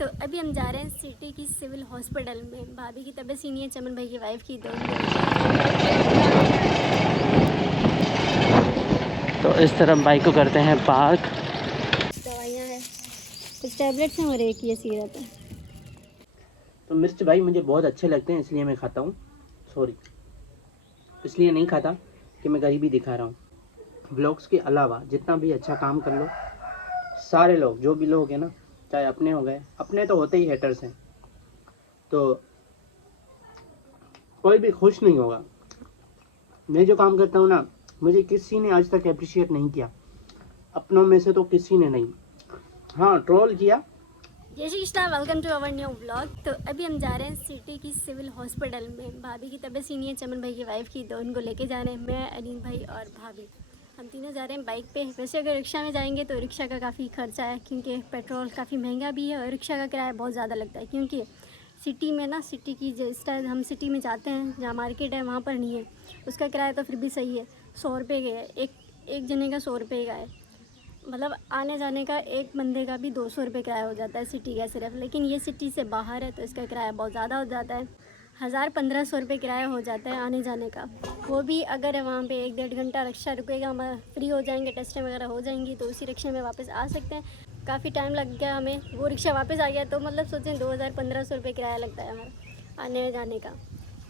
तो अभी हम जा रहे हैं सिटी की सिविल हॉस्पिटल में। भाभी की तबीयत सी नहीं है, चमन भाई की वाइफ की। तो इस तरफ बाइक को करते हैं पार्क। दवाइयाँ हैं, कुछ टैबलेट्स हैं और एक ये सीरप है। तो मिर्च भाई मुझे बहुत अच्छे लगते हैं, इसलिए मैं खाता हूँ। सॉरी, इसलिए नहीं खाता कि मैं गरीबी दिखा रहा हूँ। व्लॉग्स के अलावा जितना भी अच्छा काम कर लो, सारे लोग जो भी लोग हैं ना, चाहे अपने हो गए, अपने तो होते ही हेटर्स हैं, तो कोई भी खुश नहीं होगा। मैं जो काम करता हूँ ना, मुझे किसी ने आज तक अप्रिशिएट नहीं किया, अपनों में से तो किसी ने नहीं। हाँ, ट्रोल किया। जय Shri Krishna, welcome to our new blog. तो अभी हम जा रहे हैं सिटी की सिविल हॉस्पिटल में। भाभी की तबीयत सी नहीं है, चमन भाई की वाइफ की, तो उनको लेके जा रहे हैं। मैं, अनिल भाई और भाभी, हम तीनों जा रहे हैं बाइक पे। वैसे अगर रिक्शा में जाएंगे तो रिक्शा का काफ़ी खर्चा है, क्योंकि पेट्रोल काफ़ी महंगा भी है और रिक्शा का किराया बहुत ज़्यादा लगता है। क्योंकि सिटी में ना, सिटी की जिस तरह हम सिटी में जाते हैं, जहाँ मार्केट है वहाँ पर नहीं है। उसका किराया तो फिर भी सही है, 100 रुपये का है। एक जने का 100 रुपये का है, मतलब आने जाने का एक बंदे का भी 200 रुपये किराया हो जाता है सिटी का सिर्फ। लेकिन ये सिटी से बाहर है तो इसका किराया बहुत ज़्यादा हो जाता है, 1000-1500 रुपये किराया हो जाता है आने जाने का। वो भी अगर वहाँ पे 1-1.5 घंटा रिक्शा रुकेगा, हमारा फ्री हो जाएंगे, टेस्टें वगैरह हो जाएंगी, तो उसी रिक्शे में वापस आ सकते हैं। काफ़ी टाइम लग गया हमें, वो रिक्शा वापस आ गया तो मतलब सोचें 2000-1500 रुपये किराया लगता है हमारा आने जाने का।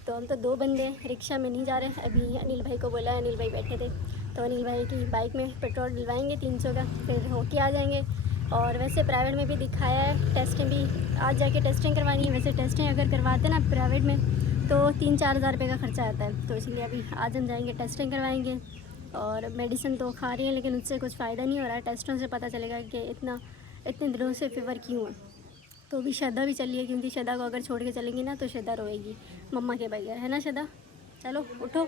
तो हम तो 2 बंदे रिक्शा में नहीं जा रहे। अभी अनिल भाई को बोला, अनिल भाई बैठे थे, तो अनिल भाई की बाइक में पेट्रोल डलवाएंगे 300 का, फिर होके आ जाएंगे। और वैसे प्राइवेट में भी दिखाया है, टेस्टें भी आज जाके टेस्टिंग करवानी है। वैसे टेस्टें अगर करवाते ना प्राइवेट में तो 3-4 हज़ार रुपये का खर्चा आता है, तो इसलिए अभी आज हम जाएंगे, टेस्टिंग करवाएंगे। और मेडिसिन तो खा रही है लेकिन उससे कुछ फ़ायदा नहीं हो रहा है। टेस्टों से पता चलेगा कि इतने दिनों से फ़ीवर क्यों है। तो अभी श्रद्धा भी चली है, क्योंकि श्रद्धा को अगर छोड़ के चलेंगी ना तो श्रद्धा रोएगी मम्मा के बगैर, है ना श्रद्धा? चलो उठो।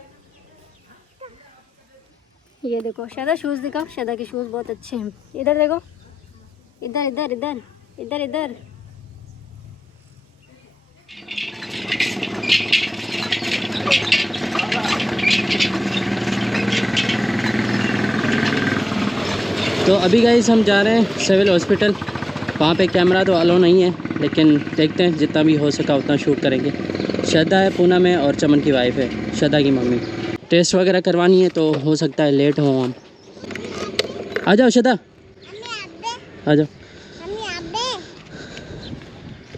ये देखो श्रद्धा, शूज़ दिखाओ। श्रद्धा के शूज़ बहुत अच्छे हैं। इधर देखो, इधर इधर इधर इधर इधर। तो अभी गाइस हम जा रहे हैं सिविल हॉस्पिटल। वहाँ पे कैमरा तो अलाउ नहीं है, लेकिन देखते हैं जितना भी हो सका उतना शूट करेंगे। श्रद्धा है पूना में और चमन की वाइफ है, श्रद्धा की मम्मी। टेस्ट वगैरह करवानी है तो हो सकता है लेट हो हम। आ जाओ श्रद्धा, आ जाओ।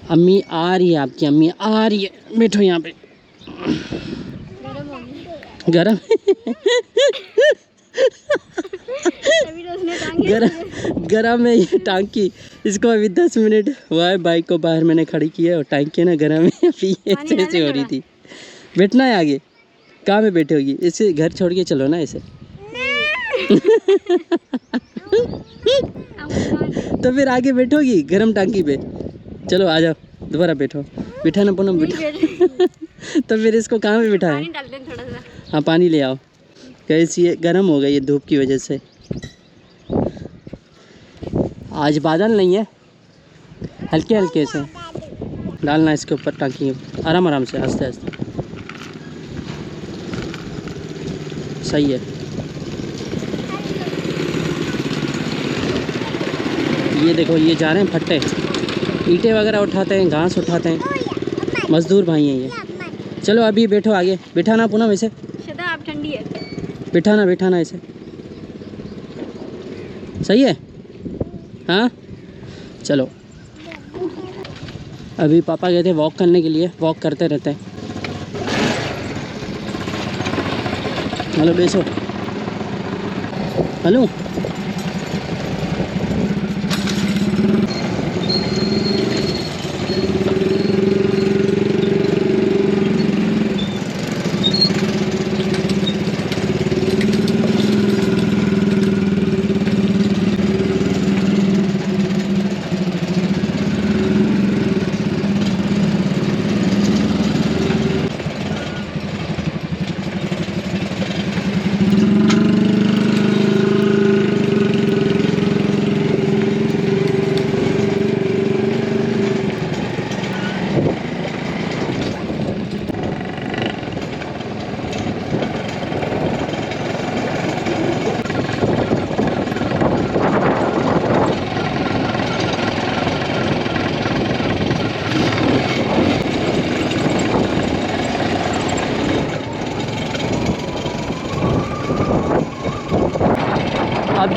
अम्मी आ रही है, आपकी अम्मी आ रही है, बैठो यहाँ पे। गरम गरम है ये टांकी। इसको अभी 10 मिनट हुआ है, बाइक को बाहर मैंने खड़ी की है और टांकी है ना गरम है। अभी ऐसे हो रही थी। बैठना है आगे, कहाँ में बैठे होगी? इसे घर छोड़ के चलो ना इसे। तो फिर आगे बैठोगी गरम टांकी पे? चलो आ जाओ, दोबारा बैठो। बैठा ना पूनम, बैठो। तो फिर इसको कहाँ में बैठा है? हाँ पानी ले आओ। कैसी ये गर्म हो गई है धूप की वजह से। आज बादल नहीं है, हल्के हल्के से डालना इसके ऊपर टांकी, आराम आराम से, आस्ते आस्ते। सही है। ये देखो, ये जा रहे हैं फट्टे, ईंटें वगैरह उठाते हैं, घास उठाते हैं, मजदूर भाई हैं ये। चलो अभी बैठो आगे। बिठाना पूनम इसे। श्रद्धा आप ठंडी है, बिठाना इसे। सही है, हाँ चलो। अभी पापा गए थे वॉक करने के लिए, वॉक करते रहते हैं। हेलो बेसो, हेलो।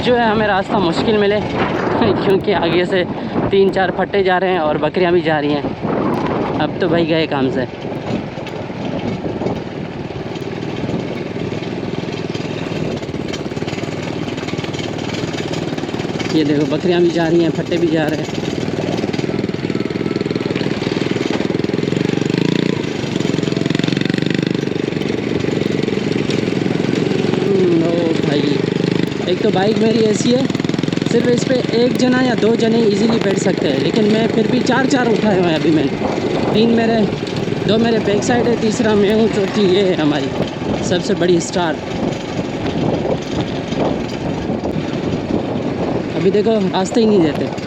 जो है हमें रास्ता मुश्किल मिले क्योंकि आगे से 3-4 फट्टे जा रहे हैं और बकरियां भी जा रही हैं। अब तो भाई गए काम से। ये देखो बकरियां भी जा रही हैं, फट्टे भी जा रहे हैं। ओ भाई, एक तो बाइक मेरी ऐसी है, सिर्फ इस पे एक जना या 2 जने इजीली बैठ सकते हैं, लेकिन मैं फिर भी 4 उठाए हुए हैं अभी मैंने। 3 मेरे, 2 मेरे बैक साइड है, तीसरा मैं हूँ, चौथी ये है हमारी सबसे बड़ी स्टार। अभी देखो रास्ते ही नहीं देते।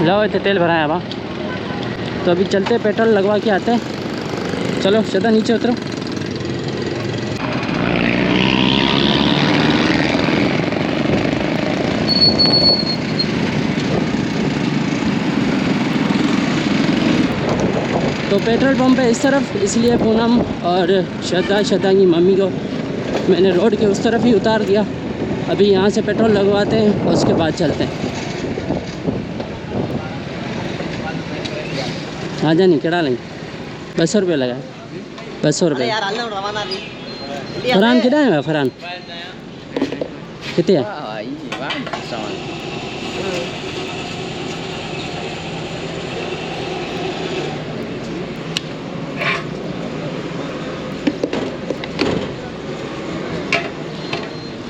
लाओ इतने तेल भराया वहाँ, तो अभी चलते पेट्रोल लगवा के आते हैं। चलो श्रद्धा नीचे उतरो। तो पेट्रोल पंप है इस तरफ, इसलिए पूनम और श्रद्धा की मम्मी को मैंने रोड के उस तरफ ही उतार दिया। अभी यहाँ से पेट्रोल लगवाते हैं और उसके बाद चलते हैं। हाँ जानी केड़ा लें 200 रुपये लगा, 200 रुपये। फरहान कितना है? फरहान कितने है?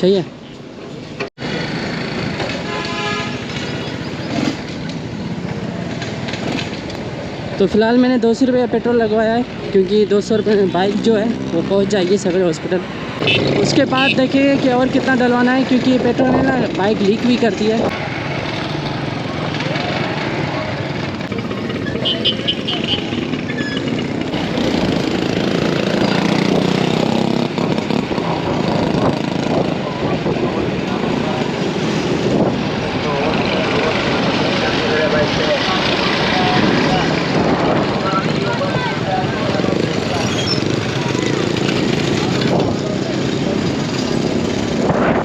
चाहिए तो फ़िलहाल मैंने 200 रुपये पेट्रोल लगवाया है, क्योंकि 200 रुपये में बाइक जो है वो पहुंच जाएगी सवेरे हॉस्पिटल। उसके बाद देखेंगे कि और कितना डलवाना है, क्योंकि ये पेट्रोल है ना बाइक लीक भी करती है।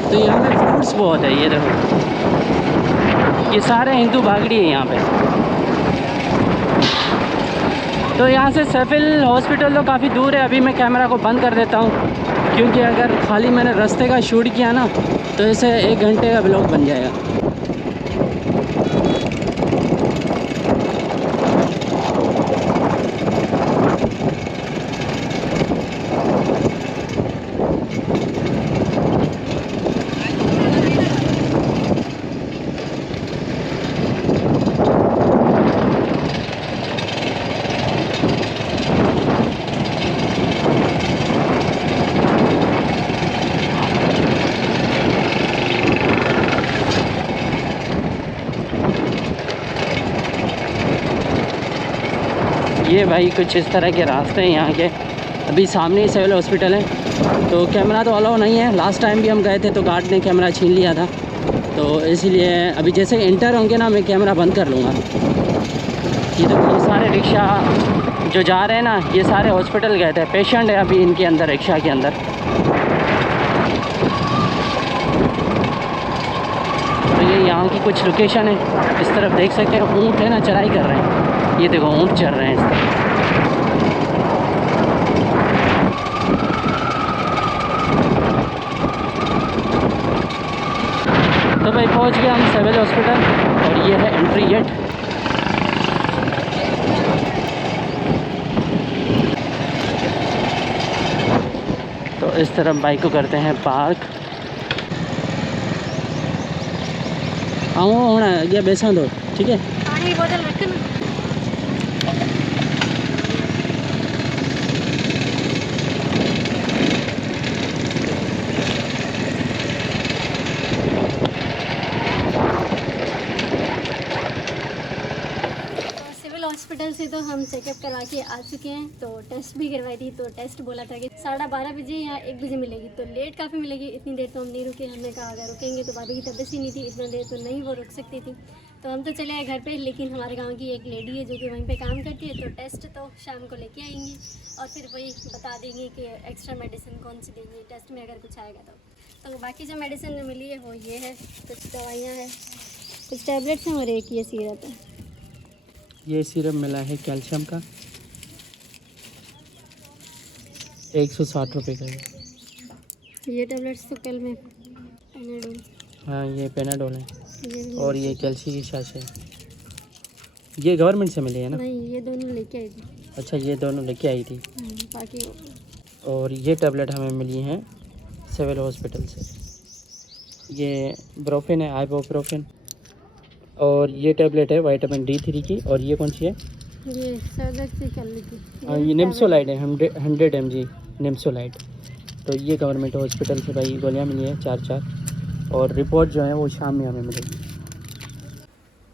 तो यहाँ पे फ्रूट्स बहुत है, ये देखो, ये सारे हिंदू भागड़ी है यहाँ पे। तो यहाँ से सेफिल हॉस्पिटल तो काफ़ी दूर है। अभी मैं कैमरा को बंद कर देता हूँ, क्योंकि अगर खाली मैंने रास्ते का शूट किया ना तो इसे 1 घंटे का ब्लॉग बन जाएगा। ये भाई कुछ इस तरह के रास्ते हैं यहाँ के। अभी सामने ही सिविल हॉस्पिटल है, तो कैमरा तो अलाउ नहीं है। लास्ट टाइम भी हम गए थे तो गार्ड ने कैमरा छीन लिया था, तो इसलिए अभी जैसे एंटर होंगे ना मैं कैमरा बंद कर लूँगा। ये देखो ये सारे रिक्शा जो जा रहे हैं ना, ये सारे हॉस्पिटल गए थे। पेशेंट है अभी इनके अंदर, रिक्शा के अंदर। तो ये यहाँ की कुछ लोकेशन है। इस तरफ देख सकते हैं ऊँट है ना, चराई कर रहे हैं। ये देखो ऊँट चल रहे हैं इस तरफ। तो भाई पहुँच गए हम सिविल हॉस्पिटल, और ये है एंट्री गेट। तो इस तरफ बाइक को करते हैं पार्क। आओ होना ये बेसा दो, ठीक है। पानी की बोतल रख ना। सिविल हॉस्पिटल से तो हम चेकअप करवा के आ चुके हैं, तो टेस्ट भी करवाई थी। तो टेस्ट बोला था कि 12:30 बजे या 1 बजे मिलेगी, तो लेट काफ़ी मिलेगी। इतनी देर तो हम नहीं रुके, हमने कहा अगर रुकेंगे तो भाभी की तबीयत ही नहीं थी, इतना देर तो नहीं वो रुक सकती थी। तो हम तो चले आए घर पे, लेकिन हमारे गांव की एक लेडी है जो कि वहीं पे काम करती है, तो टेस्ट तो शाम को लेके आएंगी और फिर वही बता देंगे कि एक्स्ट्रा मेडिसिन कौन सी देंगी टेस्ट में अगर कुछ आएगा तो बाकी जो मेडिसिन मिली है वो ये है, कुछ दवाइयाँ हैं, कुछ टैबलेट्स हैं और एक ये सिरप है। ये सिरप मिला है कैल्शियम का, 160 रुपये का है। ये टैबलेट्स तो कल में पेनाडोल, हाँ ये पेनाडोल है, ये और ये कैल्शियम की साशे है। ये गवर्नमेंट से मिली है ना? नहीं, ये दोनों लेके आई थी। अच्छा, ये दोनों लेके आई थी। बाकी और ये टैबलेट हमें मिली हैं सिविल हॉस्पिटल से। ये ब्रोफिन है, आइबुप्रोफिन। और ये टैबलेट है विटामिन D3 की। और ये कौन सी है? ये सदर से कर ली थी। हाँ ये निम्सोलाइड है, 100 mg निम्सोलाइड। तो ये गवर्नमेंट हॉस्पिटल से भाई गोलियाँ मिली हैं 4 और रिपोर्ट जो है वो शाम में हमें मिलेगी।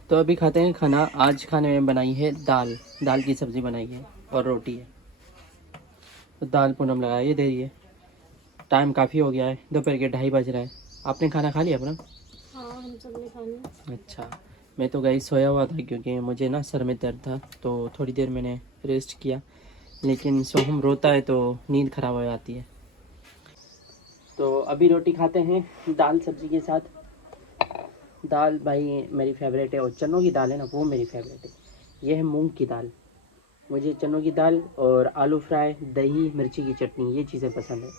तो अभी खाते हैं खाना। आज खाने में बनाई है दाल की सब्ज़ी बनाई है और रोटी है। तो दाल पूनम लगाया, ये दे रही है। टाइम काफ़ी हो गया है, दोपहर के 2:30 बज रहा है। आपने खाना खा लिया अपना? हाँ, हम सब ने खा लिया। अच्छा, मैं तो गई सोया हुआ था क्योंकि मुझे ना सर में दर्द था, तो थोड़ी देर मैंने रेस्ट किया। लेकिन सोहम रोता है तो नींद ख़राब हो जाती है। तो अभी रोटी खाते हैं दाल सब्ज़ी के साथ। दाल भाई मेरी फेवरेट है, और चनों की दाल है ना वो मेरी फेवरेट है। ये है मूंग की दाल। मुझे चनों की दाल और आलू फ्राई, दही, मिर्ची की चटनी, ये चीज़ें पसंद है।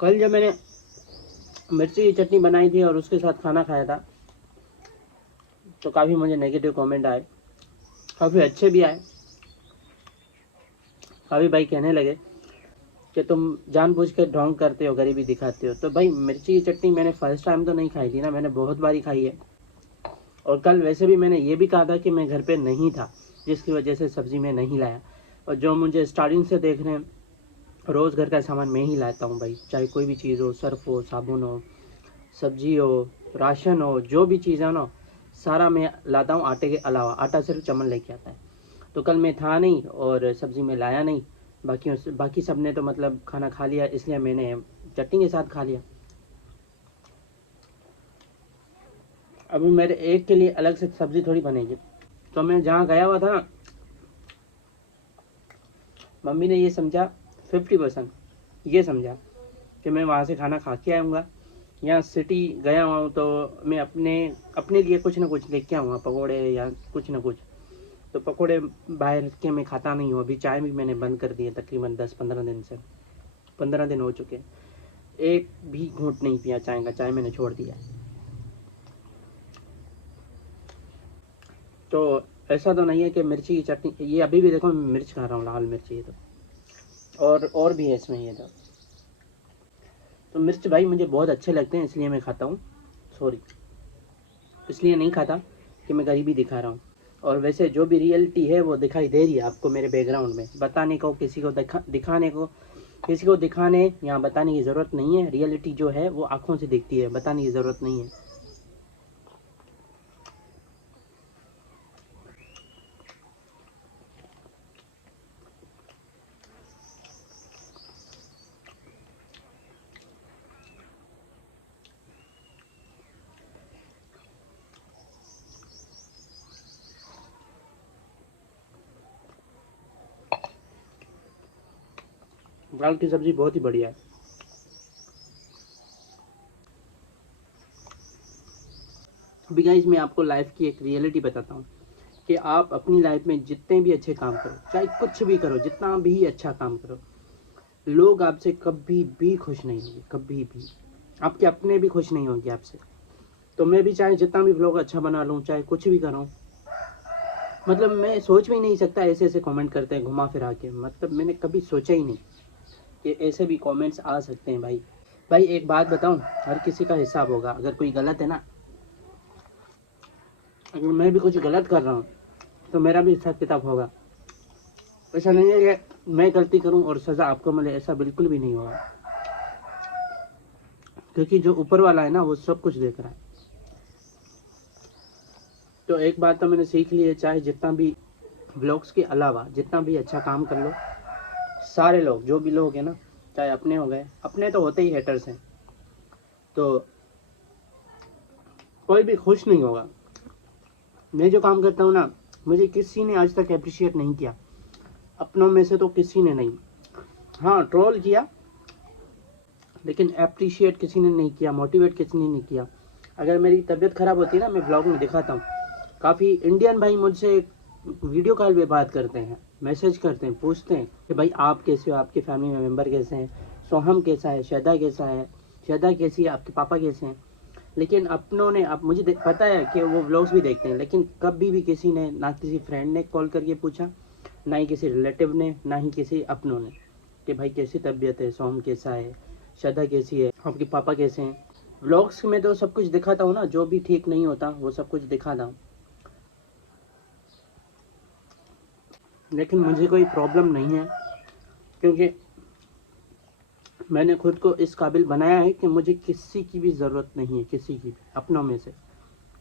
कल जब मैंने मिर्ची की चटनी बनाई थी और उसके साथ खाना खाया था, तो काफ़ी मुझे नेगेटिव कमेंट आए, काफ़ी अच्छे भी आए। काफ़ी भाई कहने लगे कि तुम जानबूझ के ढोंग करते हो, गरीबी दिखाते हो। तो भाई मिर्ची की चटनी मैंने फर्स्ट टाइम तो नहीं खाई थी ना, मैंने बहुत बारी खाई है। और कल वैसे भी मैंने ये भी कहा था कि मैं घर पे नहीं था, जिसकी वजह से सब्ज़ी में नहीं लाया। और जो मुझे स्टार्टिंग से देख रहे हैं, रोज़ घर का सामान मैं ही लाता हूँ भाई, चाहे कोई भी चीज़ हो, सर्फ हो, साबुन हो, सब्जी हो, राशन हो, जो भी चीज़ है ना सारा मैं लाता हूँ, आटे के अलावा। आटा सिर्फ चमन लेके आता है। तो कल मैं था नहीं और सब्ज़ी में लाया नहीं। बाकी सब ने तो मतलब खाना खा लिया, इसलिए मैंने चटनी के साथ खा लिया। अभी मेरे एक के लिए अलग से सब्ज़ी थोड़ी बनेगी। तो मैं जहाँ गया हुआ था ना, मम्मी ने ये समझा 50% ये समझा कि मैं वहाँ से खाना खा के आऊँगा। यहाँ सिटी गया हुआ हूँ तो मैं अपने लिए कुछ ना कुछ लेके आऊँगा, पकौड़े या कुछ ना कुछ। तो पकौड़े बाहर के मैं खाता नहीं हूँ। अभी चाय भी मैंने बंद कर दी है, तकरीबन 10-15 दिन से। 15 दिन हो चुके हैं, एक भी घूंट नहीं पिया चाय का। चाय मैंने छोड़ दिया। तो ऐसा तो नहीं है कि मिर्ची की चटनी, ये अभी भी देखो मैं मिर्च खा रहा हूँ, लाल मिर्ची है तो। और भी है इसमें ये तो मिर्च भाई मुझे बहुत अच्छे लगते हैं, इसलिए मैं खाता हूँ। सॉरी, इसलिए नहीं खाता कि मैं गरीबी दिखा रहा हूँ। और वैसे जो भी रियलिटी है वो दिखाई दे रही है आपको मेरे बैकग्राउंड में। बताने को किसी को दिखाने को, किसी को दिखाने या बताने की ज़रूरत नहीं है। रियलिटी जो है वो आँखों से दिखती है, बताने की ज़रूरत नहीं है। दाल की सब्ज़ी बहुत ही बढ़िया है। अभी गाइस मैं आपको लाइफ की एक रियलिटी बताता हूँ कि आप अपनी लाइफ में जितने भी अच्छे काम करो, चाहे कुछ भी करो, जितना भी अच्छा काम करो, लोग आपसे कभी भी खुश नहीं होंगे। कभी भी आपके अपने भी खुश नहीं होंगे आपसे। तो मैं भी चाहे जितना भी व्लॉग अच्छा बना लूँ, चाहे कुछ भी करूँ, मतलब मैं सोच भी नहीं सकता ऐसे ऐसे कमेंट करते हैं घुमा फिरा के। मतलब मैंने कभी सोचा ही नहीं कि ऐसे भी कमेंट्स आ सकते हैं। भाई एक बात बताऊं, हर किसी का हिसाब होगा। अगर कोई गलत है ना, अगर मैं भी कुछ गलत कर रहा हूँ तो मेरा भी हिसाब किताब होगा। ऐसा नहीं है कि मैं गलती करूँ और सज़ा आपको मिले, ऐसा बिल्कुल भी नहीं होगा। क्योंकि जो ऊपर वाला है ना वो सब कुछ देख रहा है। तो एक बात तो मैंने सीख ली है, चाहे जितना भी व्लॉग्स के अलावा जितना भी अच्छा काम कर लो, सारे लोग जो भी लोग हैं ना, चाहे अपने हो गए, अपने तो होते ही हेटर्स हैं, तो कोई भी खुश नहीं होगा। मैं जो काम करता हूँ ना, मुझे किसी ने आज तक अप्रिशिएट नहीं किया, अपनों में से तो किसी ने नहीं। हाँ, ट्रोल किया लेकिन अप्रिशिएट किसी ने नहीं किया, मोटिवेट किसी ने नहीं किया। अगर मेरी तबीयत ख़राब होती है ना, मैं ब्लॉग में दिखाता हूँ, काफ़ी इंडियन भाई मुझसे वीडियो कॉल पे बात करते हैं, मैसेज करते हैं, पूछते हैं कि भाई आप कैसे हो, आपके फैमिली में मेम्बर कैसे हैं, सोहम कैसा है, शहदा कैसा है, शहदा कैसी है, आपके पापा कैसे हैं। लेकिन अपनों ने, अब मुझे पता है कि वो व्लॉग्स भी देखते हैं, लेकिन कभी भी किसी ने, ना किसी फ्रेंड ने कॉल करके पूछा, ना ही किसी रिलेटिव ने, ना ही किसी अपनों ने कि भाई कैसी तबीयत है, सोहम कैसा है, शहदा कैसी है, आपके पापा कैसे हैं। व्लॉग्स में तो सब कुछ दिखाता हूँ ना, जो भी ठीक नहीं होता वो सब कुछ दिखाता हूँ, लेकिन मुझे कोई प्रॉब्लम नहीं है, क्योंकि मैंने खुद को इस काबिल बनाया है कि मुझे किसी की भी ज़रूरत नहीं है, किसी की भी, अपनों में से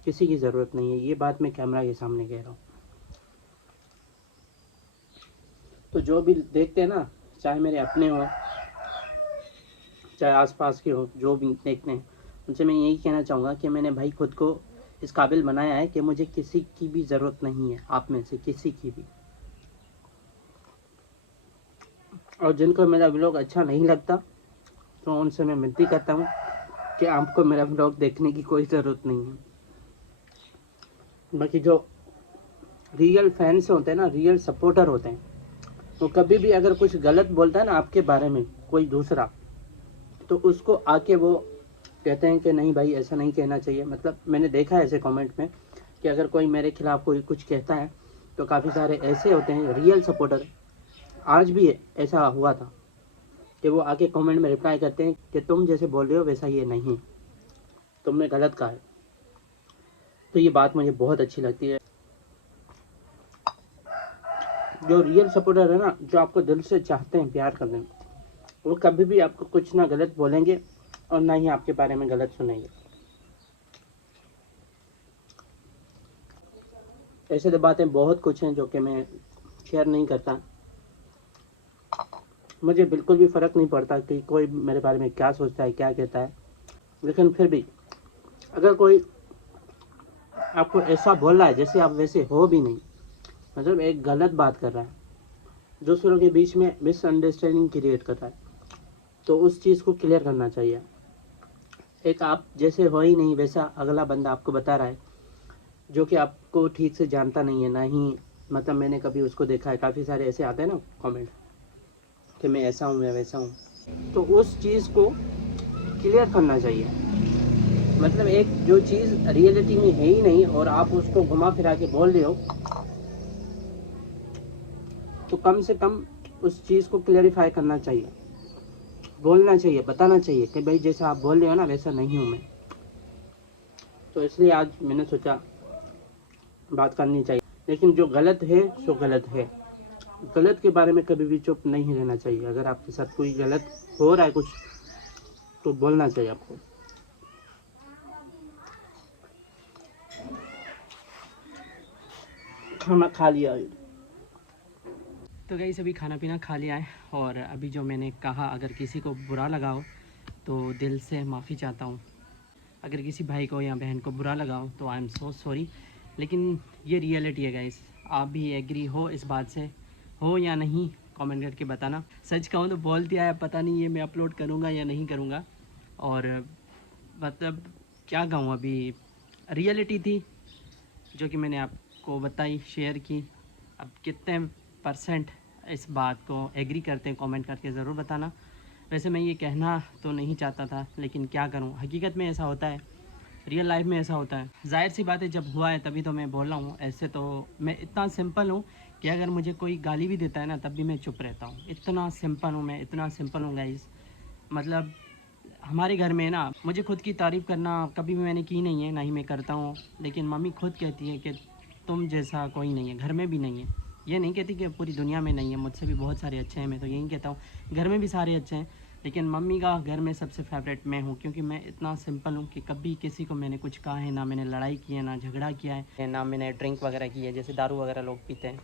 किसी की ज़रूरत नहीं है। ये बात मैं कैमरा के सामने कह रहा हूँ। तो जो भी देखते हैं ना, चाहे मेरे अपने हो, चाहे आसपास के हो, जो भी देखते हैं, उनसे मैं यही कहना चाहूँगा कि मैंने भाई खुद को इस काबिल बनाया है कि मुझे किसी की भी ज़रूरत नहीं है, आप में से किसी की भी। और जिनको मेरा व्लॉग अच्छा नहीं लगता, तो उनसे मैं विनती करता हूँ कि आपको मेरा व्लॉग देखने की कोई ज़रूरत नहीं है। बाकी जो रियल फैंस होते हैं ना, रियल सपोर्टर होते हैं, तो कभी भी अगर कुछ गलत बोलता है ना आपके बारे में कोई दूसरा, तो उसको आके वो कहते हैं कि नहीं भाई ऐसा नहीं कहना चाहिए। मतलब मैंने देखा है ऐसे कमेंट में कि अगर कोई मेरे खिलाफ कोई कुछ कहता है, तो काफ़ी सारे ऐसे होते हैं रियल सपोर्टर, आज भी ऐसा हुआ था कि वो आके कमेंट में रिप्लाई करते हैं कि तुम जैसे बोल रहे हो वैसा ये नहीं, तुमने गलत कहा है। तो ये बात मुझे बहुत अच्छी लगती है। जो रियल सपोर्टर है ना, जो आपको दिल से चाहते हैं, प्यार करते हैं, वो कभी भी आपको कुछ ना गलत बोलेंगे और ना ही आपके बारे में गलत सुनेंगे। ऐसे तो बातें बहुत कुछ हैं जो कि मैं शेयर नहीं करता। मुझे बिल्कुल भी फ़र्क नहीं पड़ता कि कोई मेरे बारे में क्या सोचता है, क्या कहता है, लेकिन फिर भी अगर कोई आपको ऐसा बोल रहा है जैसे आप वैसे हो भी नहीं, मतलब एक गलत बात कर रहा है, दूसरों के बीच में मिसअंडरस्टैंडिंग क्रिएट कर रहा है, तो उस चीज़ को क्लियर करना चाहिए। एक आप जैसे हो ही नहीं वैसा अगला बंदा आपको बता रहा है, जो कि आपको ठीक से जानता नहीं है, ना ही मतलब मैंने कभी उसको देखा है। काफ़ी सारे ऐसे आते हैं ना कमेंट कि मैं ऐसा हूँ, मैं वैसा हूँ, तो उस चीज़ को क्लियर करना चाहिए। मतलब एक जो चीज़ रियलिटी में है ही नहीं और आप उसको घुमा फिरा के बोल रहे हो, तो कम से कम उस चीज़ को क्लैरिफाई करना चाहिए, बोलना चाहिए, बताना चाहिए कि भाई जैसा आप बोल रहे हो ना वैसा नहीं हूँ मैं। तो इसलिए आज मैंने सोचा बात करनी चाहिए। लेकिन जो गलत है सो गलत है, गलत के बारे में कभी भी चुप नहीं रहना चाहिए। अगर आपके साथ कोई गलत हो रहा है कुछ, तो बोलना चाहिए आपको। खाना खा लिया। तो गई सभी खाना पीना खा लिया है, और अभी जो मैंने कहा अगर किसी को बुरा लगा हो तो दिल से माफ़ी चाहता हूँ। अगर किसी भाई को या बहन को बुरा लगा हो तो आई एम सो सॉरी, लेकिन ये रियलिटी है गाइस। आप भी एग्री हो इस बात से, हो या नहीं, कमेंट करके बताना। सच कहूँ तो बोल दिया है, पता नहीं ये मैं अपलोड करूँगा या नहीं करूँगा, और मतलब क्या कहूँ, अभी रियलिटी थी जो कि मैंने आपको बताई, शेयर की। अब कितने % इस बात को एग्री करते हैं कमेंट करके ज़रूर बताना। वैसे मैं ये कहना तो नहीं चाहता था, लेकिन क्या करूं, हकीकत में ऐसा होता है, रियल लाइफ में ऐसा होता है। जाहिर सी बात है, जब हुआ है तभी तो मैं बोल रहा हूँ। ऐसे तो मैं इतना सिंपल हूँ कि अगर मुझे कोई गाली भी देता है ना तब भी मैं चुप रहता हूँ। इतना सिंपल हूँ मैं, इतना सिंपल हूँ गाइस। मतलब हमारे घर में ना, मुझे खुद की तारीफ़ करना कभी भी मैंने की नहीं है, ना ही मैं करता हूँ, लेकिन मम्मी खुद कहती है कि तुम जैसा कोई नहीं है, घर में भी नहीं है। ये नहीं कहती कि पूरी दुनिया में नहीं है, मुझसे भी बहुत सारे अच्छे हैं, मैं तो यही कहता हूँ घर में भी सारे अच्छे हैं, लेकिन मम्मी का घर में सबसे फेवरेट मैं हूँ, क्योंकि मैं इतना सिंपल हूँ कि कभी किसी को मैंने कुछ कहा है ना, मैंने लड़ाई की है ना झगड़ा किया है ना मैंने ड्रिंक वगैरह की है जैसे दारू वगैरह लोग पीते हैं।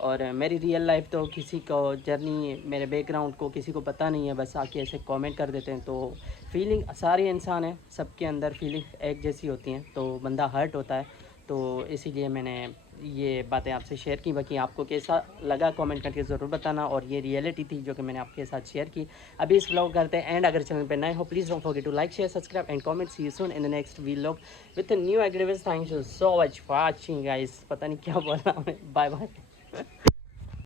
और मेरी रियल लाइफ तो किसी को जर्नी मेरे बैकग्राउंड को किसी को पता नहीं है, बस आके ऐसे कमेंट कर देते हैं। तो फीलिंग सारे इंसान हैं, सबके अंदर फीलिंग एक जैसी होती हैं, तो बंदा हर्ट होता है। तो इसीलिए मैंने ये बातें आपसे शेयर की। बाकी आपको कैसा लगा कमेंट करके ज़रूर बताना। और ये रियलिटी थी जो कि मैंने आपके साथ शेयर की। अभी इस व्लॉग करते हैं एंड। अगर चैनल पे नए हो please don't forget to like share subscribe and comment. See you soon in the next vlog with new activities. Thank you so much for watching guys. पता नहीं क्या बोल रहा हूँ, बाय बाय।